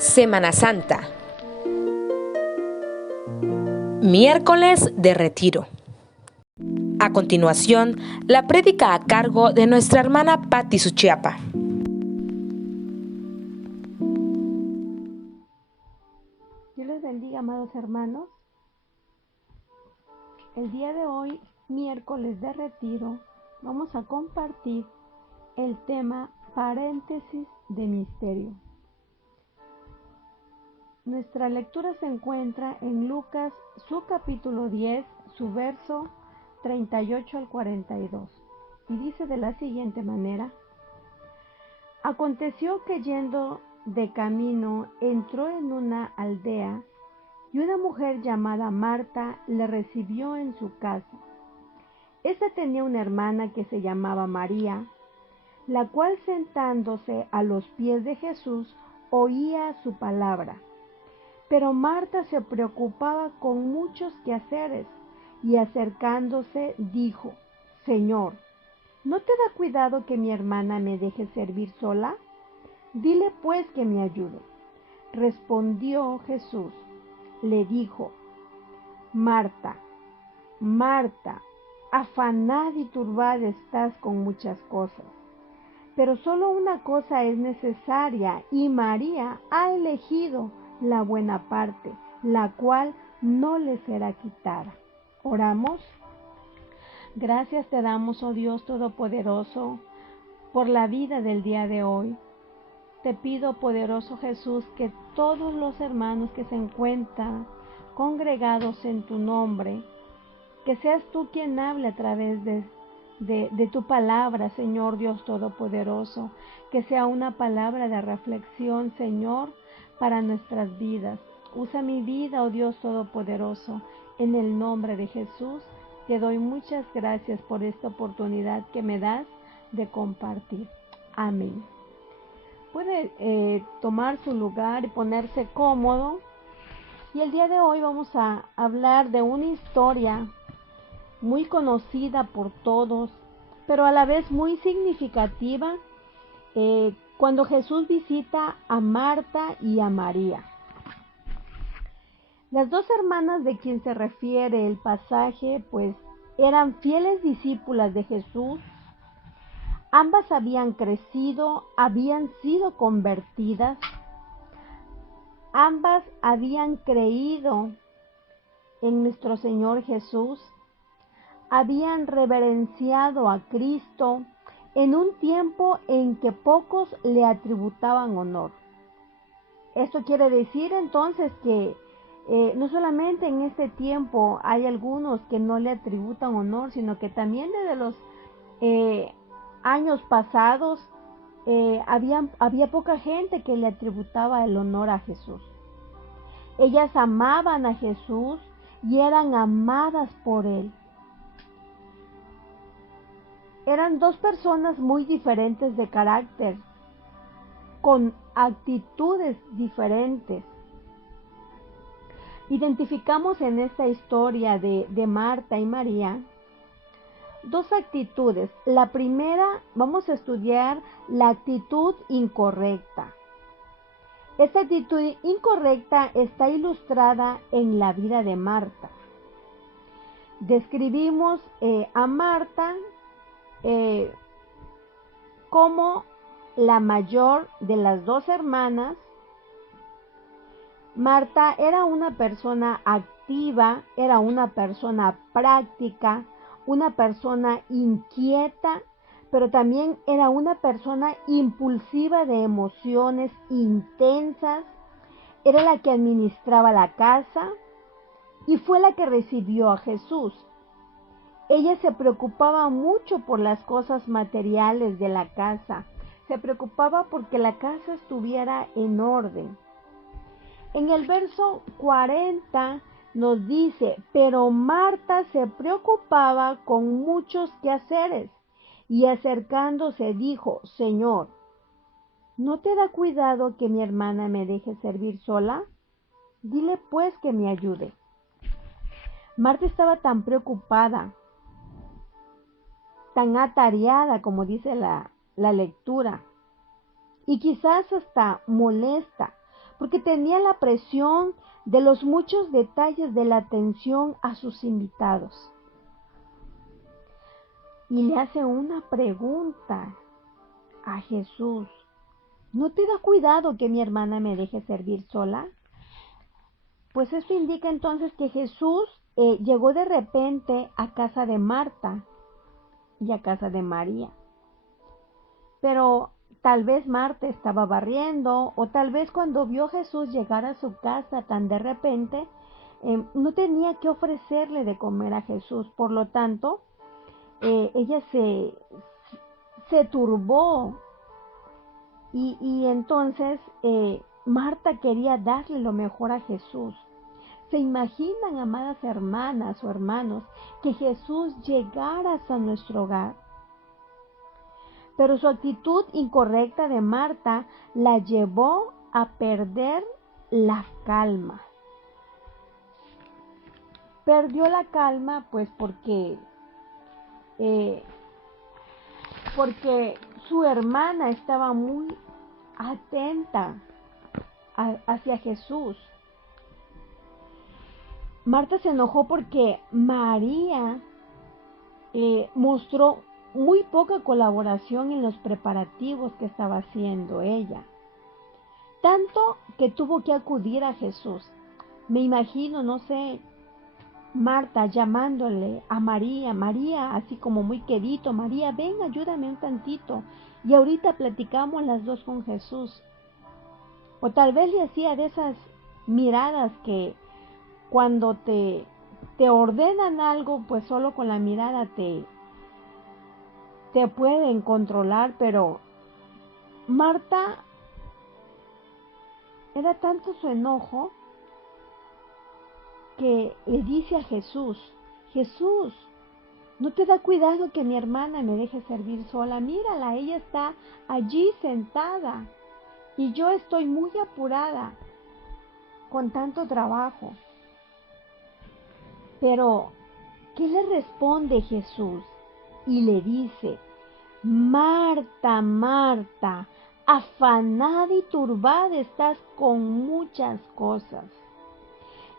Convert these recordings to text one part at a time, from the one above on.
Semana Santa. Miércoles de Retiro. A continuación, la prédica a cargo de nuestra hermana Patti Suchiapa. Dios les bendiga, amados hermanos. El día de hoy, miércoles de retiro, vamos a compartir el tema paréntesis de misterio. Nuestra lectura se encuentra en Lucas, su capítulo 10, su verso 38 al 42, y dice de la siguiente manera: Aconteció que yendo de camino entró en una aldea, y una mujer llamada Marta le recibió en su casa. Esta tenía una hermana que se llamaba María, la cual sentándose a los pies de Jesús oía su palabra. Pero Marta se preocupaba con muchos quehaceres, y acercándose dijo: Señor, ¿no te da cuidado que mi hermana me deje servir sola? Dile pues que me ayude. Respondió Jesús, le dijo: Marta, Marta, afanada y turbada estás con muchas cosas, pero solo una cosa es necesaria, y María ha elegido la buena parte, la cual no le será quitada. Oramos. Gracias te damos, oh Dios Todopoderoso, por la vida del día de hoy. Te pido, poderoso Jesús, que todos los hermanos que se encuentran congregados en tu nombre, que seas tú quien hable a través de tu palabra, Señor Dios Todopoderoso, que sea una palabra de reflexión, Señor, para nuestras vidas. Usa mi vida, oh Dios Todopoderoso, en el nombre de Jesús. Te doy muchas gracias por esta oportunidad que me das de compartir. Amén. Puede tomar su lugar y ponerse cómodo. Y el día de hoy vamos a hablar de una historia muy conocida por todos, pero a la vez muy significativa, cuando Jesús visita a Marta y a María. Las dos hermanas de quien se refiere el pasaje, pues, eran fieles discípulas de Jesús. Ambas habían crecido, habían sido convertidas, ambas habían creído en nuestro Señor Jesús, habían reverenciado a Cristo en un tiempo en que pocos le atributaban honor. Esto quiere decir entonces que no solamente en este tiempo hay algunos que no le atributan honor, sino que también desde los años pasados había poca gente que le atributaba el honor a Jesús. Ellas amaban a Jesús y eran amadas por Él. Eran dos personas muy diferentes de carácter, con actitudes diferentes. Identificamos en esta historia de Marta y María dos actitudes. La primera, vamos a estudiar la actitud incorrecta. Esta actitud incorrecta está ilustrada en la vida de Marta. Describimos a Marta como la mayor de las dos hermanas. Marta era una persona activa, era una persona práctica, una persona inquieta, pero también era una persona impulsiva de emociones intensas. Era la que administraba la casa y fue la que recibió a Jesús. Ella se preocupaba mucho por las cosas materiales de la casa, se preocupaba porque la casa estuviera en orden. En el verso 40 nos dice: pero Marta se preocupaba con muchos quehaceres, y acercándose dijo: Señor, ¿no te da cuidado que mi hermana me deje servir sola? Dile pues que me ayude. Marta estaba tan preocupada, tan atareada, como dice la lectura, y quizás hasta molesta, porque tenía la presión de los muchos detalles de la atención a sus invitados. Y le hace una pregunta a Jesús. ¿No te da cuidado que mi hermana me deje servir sola? Pues esto indica entonces que Jesús llegó de repente a casa de Marta y a casa de María. Pero tal vez Marta estaba barriendo, o tal vez cuando vio a Jesús llegar a su casa tan de repente, no tenía que ofrecerle de comer a Jesús. Por lo tanto, ella se turbó y entonces Marta quería darle lo mejor a Jesús. ¿Se imaginan, amadas hermanas o hermanos, que Jesús llegara a nuestro hogar? Pero su actitud incorrecta de Marta la llevó a perder la calma. Perdió la calma pues porque su hermana estaba muy atenta hacia Jesús. Marta se enojó porque María mostró muy poca colaboración en los preparativos que estaba haciendo ella. Tanto que tuvo que acudir a Jesús. Me imagino, no sé, Marta llamándole a María, María, así como muy quedito, María, ven, ayúdame un tantito. Y ahorita platicamos las dos con Jesús. O tal vez le hacía de esas miradas que cuando te ordenan algo, pues solo con la mirada te pueden controlar, pero Marta era tanto su enojo que le dice a Jesús, Jesús, ¿no te da cuidado que mi hermana me deje servir sola? Mírala, ella está allí sentada y yo estoy muy apurada con tanto trabajo. Pero, ¿qué le responde Jesús? Y le dice, Marta, Marta, afanada y turbada estás con muchas cosas.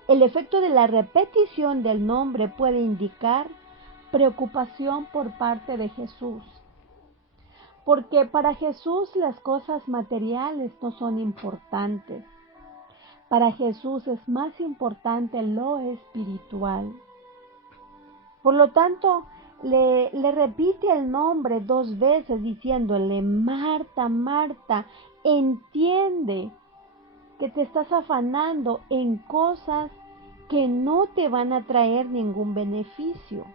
El efecto de la repetición del nombre puede indicar preocupación por parte de Jesús. Porque para Jesús las cosas materiales no son importantes. Para Jesús es más importante lo espiritual. Por lo tanto, le repite el nombre 2 veces diciéndole, Marta, Marta, entiende que te estás afanando en cosas que no te van a traer ningún beneficio.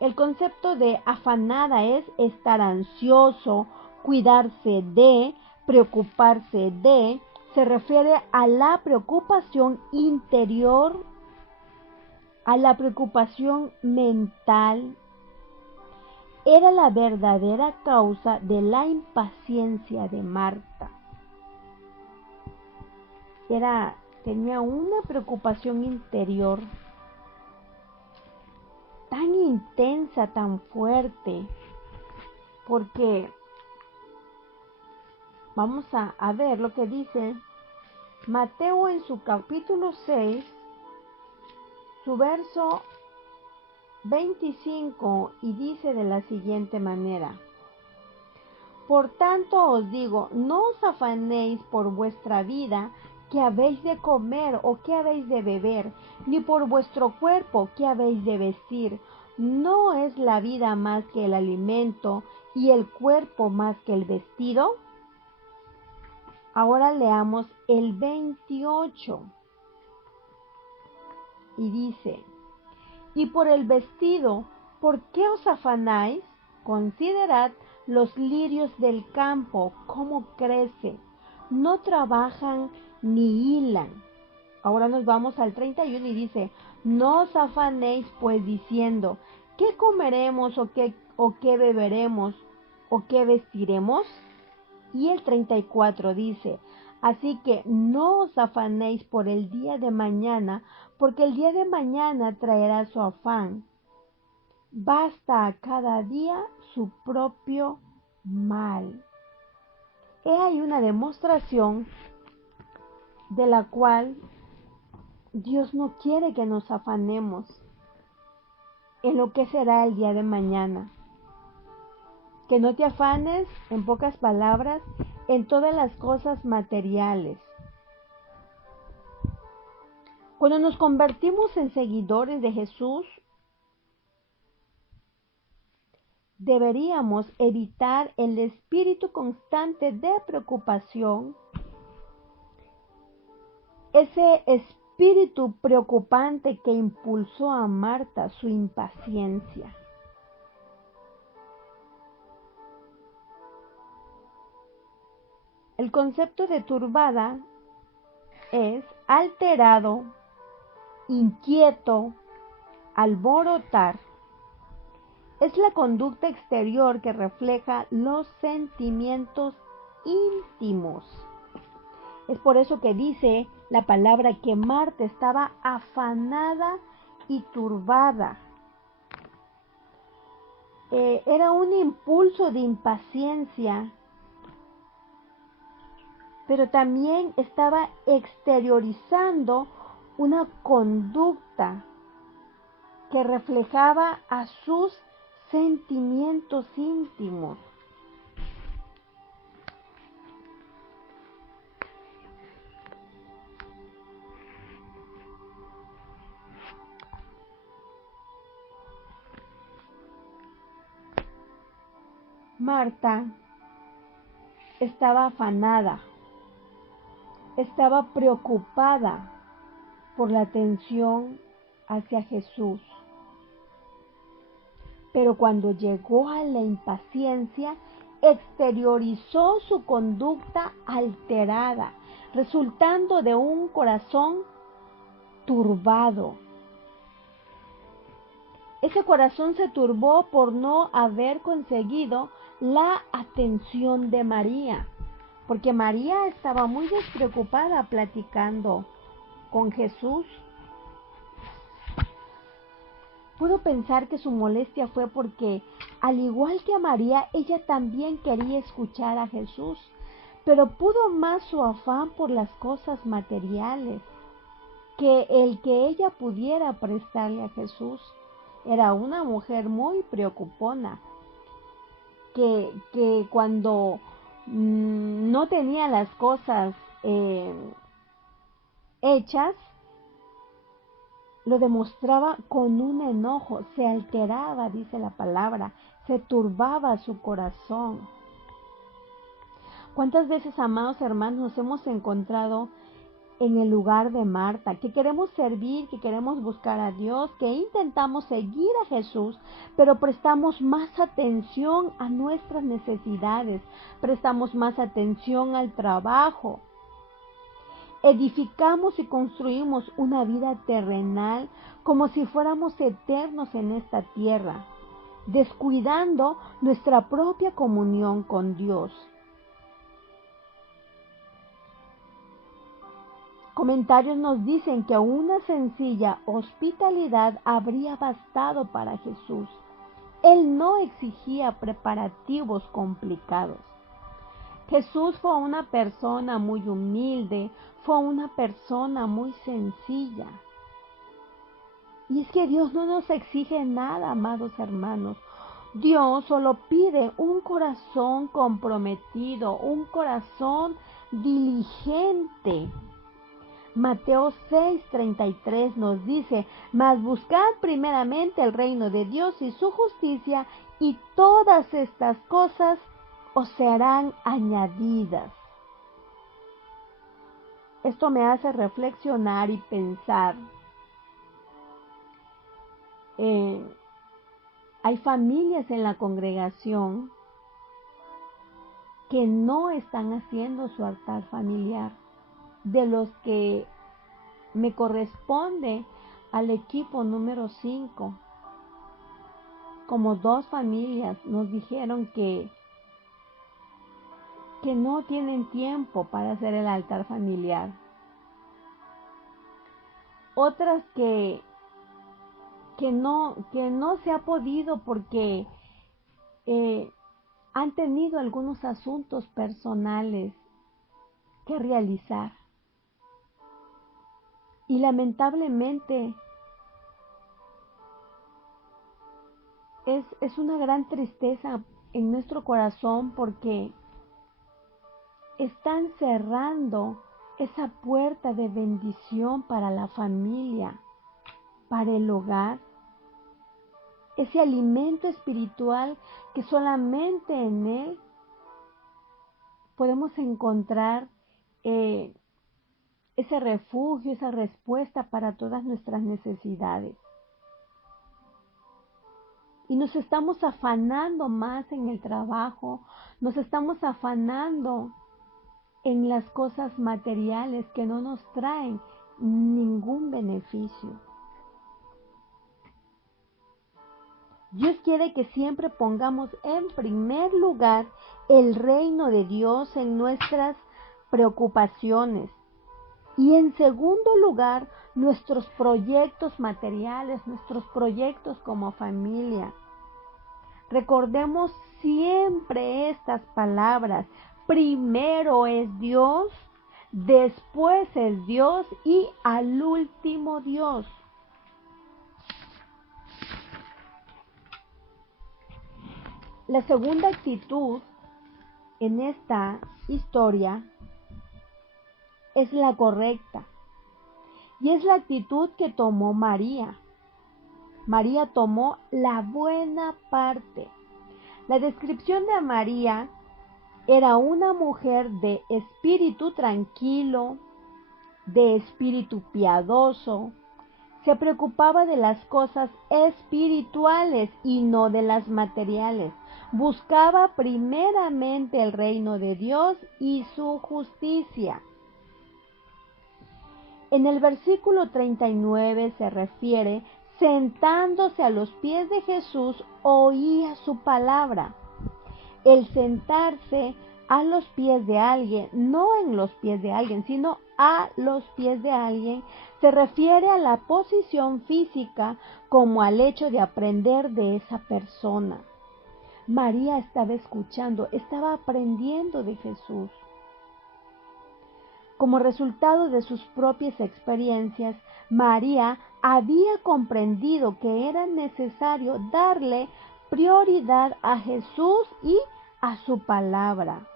El concepto de afanada es estar ansioso, cuidarse de, preocuparse de, se refiere a la preocupación interior, a la preocupación mental. Era la verdadera causa de la impaciencia de Marta. Tenía una preocupación interior tan intensa, tan fuerte, porque vamos a ver lo que dice Mateo en su capítulo 6, su verso 25, y dice de la siguiente manera, por tanto os digo, no os afanéis por vuestra vida, qué habéis de comer o qué habéis de beber, ni por vuestro cuerpo, qué habéis de vestir. ¿No es la vida más que el alimento y el cuerpo más que el vestido? Ahora leamos el 28. Y dice, y por el vestido, ¿por qué os afanáis? Considerad los lirios del campo, cómo crecen, no trabajan ni hilan. Ahora nos vamos al 31 y dice, no os afanéis pues diciendo, ¿qué comeremos o qué beberemos o qué vestiremos? Y el 34 dice, así que no os afanéis por el día de mañana, porque el día de mañana traerá su afán. Basta a cada día su propio mal. He ahí una demostración de la cual Dios no quiere que nos afanemos en lo que será el día de mañana. Que no te afanes, en pocas palabras, en todas las cosas materiales. Cuando nos convertimos en seguidores de Jesús, deberíamos evitar el espíritu constante de preocupación, ese espíritu preocupante que impulsó a Marta su impaciencia. El concepto de turbada es alterado, inquieto, alborotar. Es la conducta exterior que refleja los sentimientos íntimos. Es por eso que dice la palabra que Marta estaba afanada y turbada. Era un impulso de impaciencia, pero también estaba exteriorizando una conducta que reflejaba a sus sentimientos íntimos. Marta estaba afanada, estaba preocupada por la atención hacia Jesús. Pero cuando llegó a la impaciencia, exteriorizó su conducta alterada, resultando de un corazón turbado. Ese corazón se turbó por no haber conseguido la atención de María, porque María estaba muy despreocupada platicando con Jesús. Puedo pensar que su molestia fue porque, al igual que a María, ella también quería escuchar a Jesús, pero pudo más su afán por las cosas materiales que el que ella pudiera prestarle a Jesús. Era una mujer muy preocupona, que cuando no tenía las cosas hechas, lo demostraba con un enojo, se alteraba, dice la palabra, se turbaba su corazón. ¿Cuántas veces, amados hermanos, nos hemos encontrado en el lugar de Marta, que queremos servir, que queremos buscar a Dios, que intentamos seguir a Jesús, pero prestamos más atención a nuestras necesidades, prestamos más atención al trabajo? Edificamos y construimos una vida terrenal como si fuéramos eternos en esta tierra, descuidando nuestra propia comunión con Dios. Comentarios nos dicen que una sencilla hospitalidad habría bastado para Jesús. Él no exigía preparativos complicados. Jesús fue una persona muy humilde, fue una persona muy sencilla. Y es que Dios no nos exige nada, amados hermanos. Dios solo pide un corazón comprometido, un corazón diligente. Mateo 6:33 nos dice: mas buscad primeramente el reino de Dios y su justicia, y todas estas cosas os serán añadidas. Esto me hace reflexionar y pensar. Hay familias en la congregación que no están haciendo su altar familiar, de los que me corresponde al equipo número 5. Como 2 familias nos dijeron que no tienen tiempo para hacer el altar familiar. Otras que no se ha podido porque han tenido algunos asuntos personales que realizar. Y lamentablemente es una gran tristeza en nuestro corazón porque están cerrando esa puerta de bendición para la familia, para el hogar, ese alimento espiritual que solamente en él podemos encontrar ese refugio, esa respuesta para todas nuestras necesidades. Y nos estamos afanando más en el trabajo, nos estamos afanando en las cosas materiales que no nos traen ningún beneficio. Dios quiere que siempre pongamos en primer lugar el reino de Dios en nuestras preocupaciones y en segundo lugar nuestros proyectos materiales, nuestros proyectos como familia. Recordemos siempre estas palabras. Primero es Dios, después es Dios y al último Dios. La segunda actitud en esta historia es la correcta y es la actitud que tomó María. María tomó la buena parte. La descripción de María era una mujer de espíritu tranquilo, de espíritu piadoso. Se preocupaba de las cosas espirituales y no de las materiales. Buscaba primeramente el reino de Dios y su justicia. En el versículo 39 se refiere, sentándose a los pies de Jesús, oía su palabra. El sentarse a los pies de alguien, no en los pies de alguien, sino a los pies de alguien, se refiere a la posición física como al hecho de aprender de esa persona. María estaba escuchando, estaba aprendiendo de Jesús. Como resultado de sus propias experiencias, María había comprendido que era necesario darle prioridad a Jesús y a su palabra.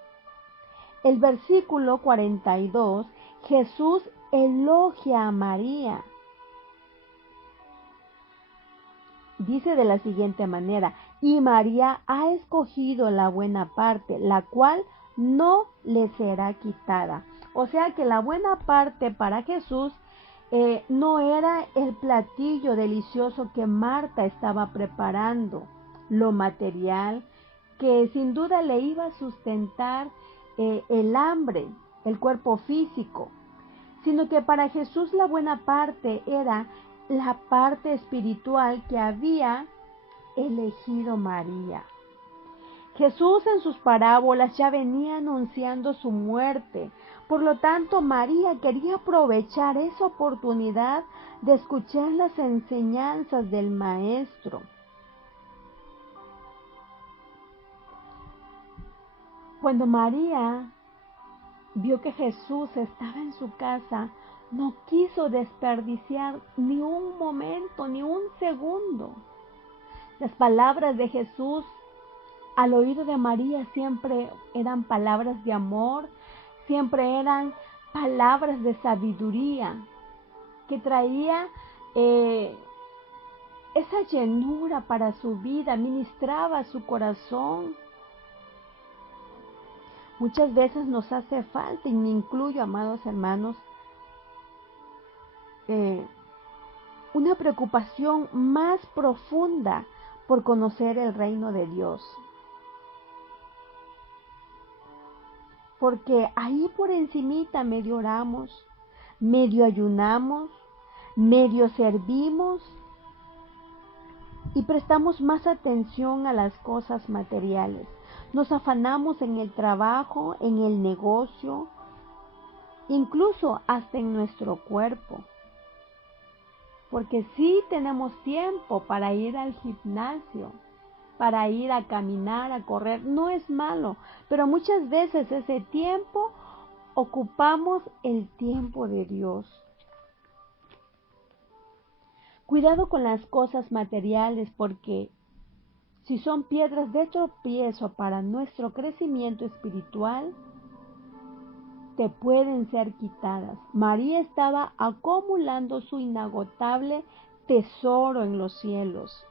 El versículo 42, Jesús elogia a María. Dice de la siguiente manera, y María ha escogido la buena parte, la cual no le será quitada. O sea que la buena parte para Jesús no era el platillo delicioso que Marta estaba preparando, lo material, que sin duda le iba a sustentar el hambre, el cuerpo físico, sino que para Jesús la buena parte era la parte espiritual que había elegido María. Jesús en sus parábolas ya venía anunciando su muerte, por lo tanto María quería aprovechar esa oportunidad de escuchar las enseñanzas del Maestro. Cuando María vio que Jesús estaba en su casa, no quiso desperdiciar ni un momento, ni un segundo. Las palabras de Jesús al oído de María siempre eran palabras de amor, siempre eran palabras de sabiduría, que traía esa llenura para su vida, ministraba su corazón. Muchas veces nos hace falta, y me incluyo, amados hermanos, una preocupación más profunda por conocer el reino de Dios. Porque ahí por encimita medio oramos, medio ayunamos, medio servimos y prestamos más atención a las cosas materiales. Nos afanamos en el trabajo, en el negocio, incluso hasta en nuestro cuerpo. Porque sí tenemos tiempo para ir al gimnasio, para ir a caminar, a correr, no es malo, pero muchas veces ese tiempo ocupamos el tiempo de Dios. Cuidado con las cosas materiales porque si son piedras de tropiezo para nuestro crecimiento espiritual, te pueden ser quitadas. María estaba acumulando su inagotable tesoro en los cielos,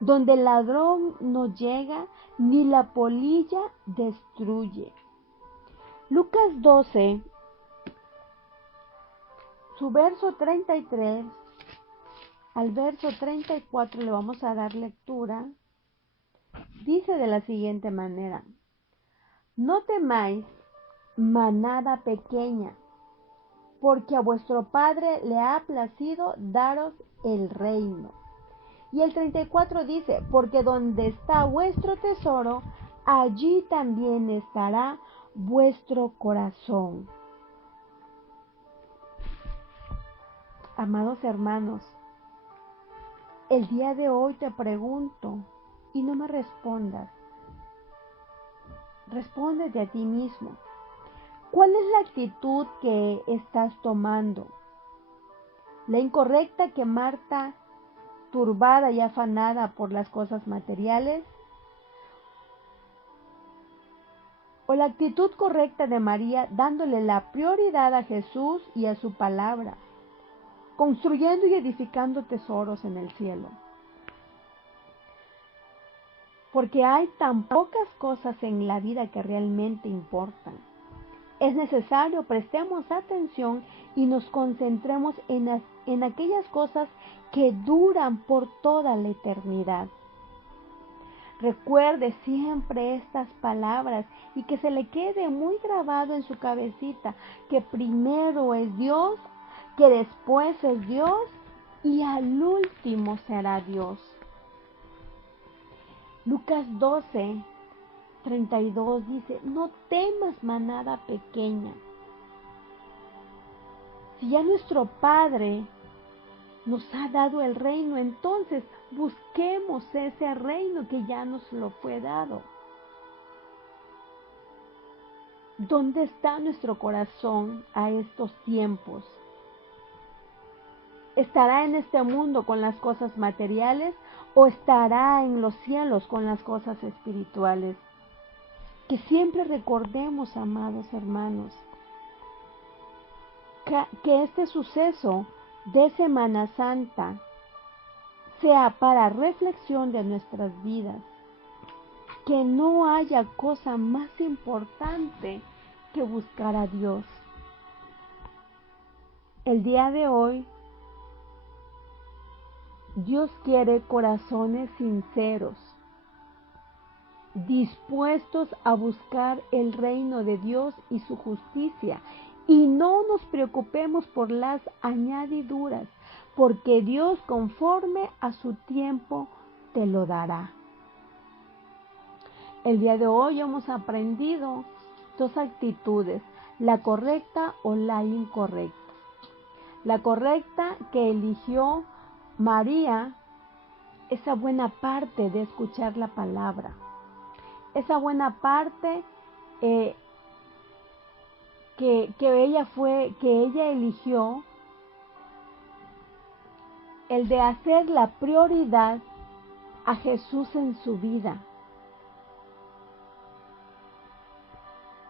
donde el ladrón no llega ni la polilla destruye. Lucas 12, su verso 33 al verso 34 le vamos a dar lectura. Dice de la siguiente manera: no temáis, manada pequeña, porque a vuestro Padre le ha placido daros el reino. Y el 34 dice: porque donde está vuestro tesoro, allí también estará vuestro corazón. Amados hermanos, el día de hoy te pregunto, y no me respondas, respóndete a ti mismo. ¿Cuál es la actitud que estás tomando? ¿La incorrecta que Marta, turbada y afanada por las cosas materiales? ¿O la actitud correcta de María, dándole la prioridad a Jesús y a su palabra, construyendo y edificando tesoros en el cielo? Porque hay tan pocas cosas en la vida que realmente importan. Es necesario prestemos atención y nos concentremos en aquellas cosas que duran por toda la eternidad. Recuerde siempre estas palabras y que se le quede muy grabado en su cabecita que primero es Dios, que después es Dios y al último será Dios. Lucas 12, 32 dice: no temas, manada pequeña. Si ya nuestro Padre nos ha dado el reino, entonces busquemos ese reino que ya nos lo fue dado. ¿Dónde está nuestro corazón a estos tiempos? ¿Estará en este mundo con las cosas materiales o estará en los cielos con las cosas espirituales? Que siempre recordemos, amados hermanos, que este suceso de Semana Santa sea para reflexión de nuestras vidas, que no haya cosa más importante que buscar a Dios. El día de hoy, Dios quiere corazones sinceros, dispuestos a buscar el reino de Dios y su justicia, y no nos preocupemos por las añadiduras, porque Dios conforme a su tiempo te lo dará. El día de hoy hemos aprendido dos actitudes, la correcta o la incorrecta. La correcta que eligió María, esa buena parte de escuchar la palabra, esa buena parte que ella eligió, el de hacer la prioridad a Jesús en su vida.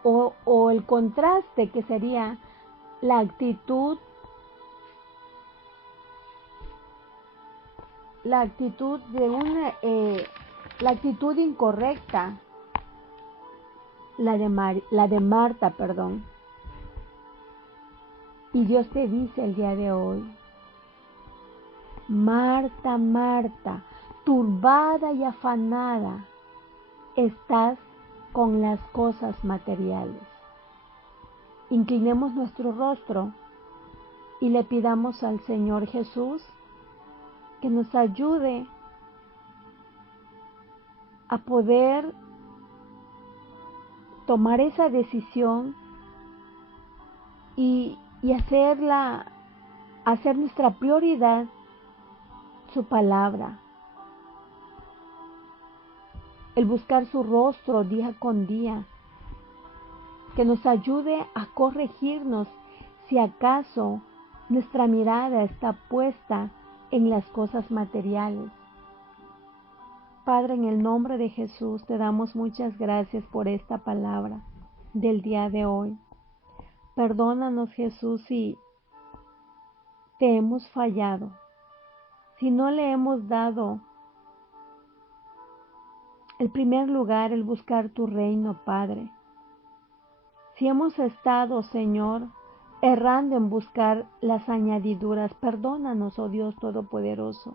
O el contraste que sería la actitud la actitud incorrecta, la de Marta, perdón. Y Dios te dice el día de hoy: Marta, Marta, turbada y afanada, estás con las cosas materiales. Inclinemos nuestro rostro y le pidamos al Señor Jesús que nos ayude a poder tomar esa decisión y hacer nuestra prioridad su palabra, el buscar su rostro día con día, que nos ayude a corregirnos si acaso nuestra mirada está puesta en las cosas materiales. Padre, en el nombre de Jesús te damos muchas gracias por esta palabra del día de hoy. Perdónanos, Jesús, si te hemos fallado, si no le hemos dado el primer lugar, el buscar tu reino, Padre. Si hemos estado, Señor, errando en buscar las añadiduras, perdónanos, oh Dios Todopoderoso.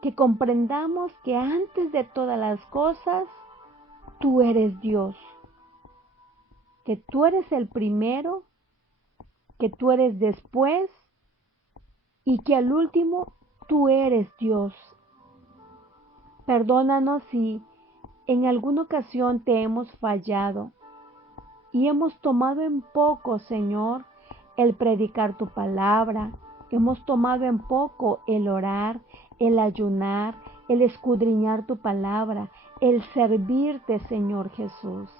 Que comprendamos que antes de todas las cosas, tú eres Dios. Que tú eres el primero, que tú eres después y que al último tú eres Dios. Perdónanos si en alguna ocasión te hemos fallado y hemos tomado en poco, Señor, el predicar tu palabra. Hemos tomado en poco el orar, el ayunar, el escudriñar tu palabra, el servirte, Señor Jesús.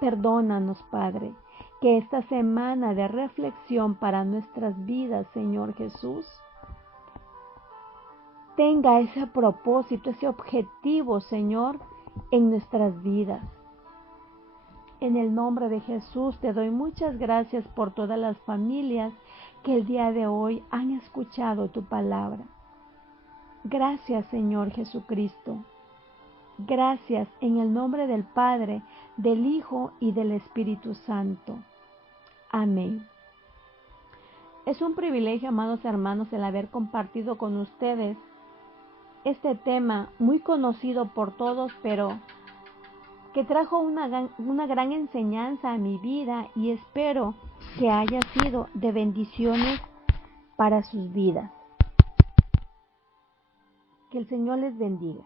Perdónanos, Padre, que esta semana de reflexión para nuestras vidas, Señor Jesús, tenga ese propósito, ese objetivo, Señor, en nuestras vidas. En el nombre de Jesús te doy muchas gracias por todas las familias que el día de hoy han escuchado tu palabra. Gracias, Señor Jesucristo. Gracias en el nombre del Padre, del Hijo y del Espíritu Santo. Amén. Es un privilegio, amados hermanos, el haber compartido con ustedes este tema muy conocido por todos, pero que trajo una gran enseñanza a mi vida y espero que haya sido de bendiciones para sus vidas. Que el Señor les bendiga.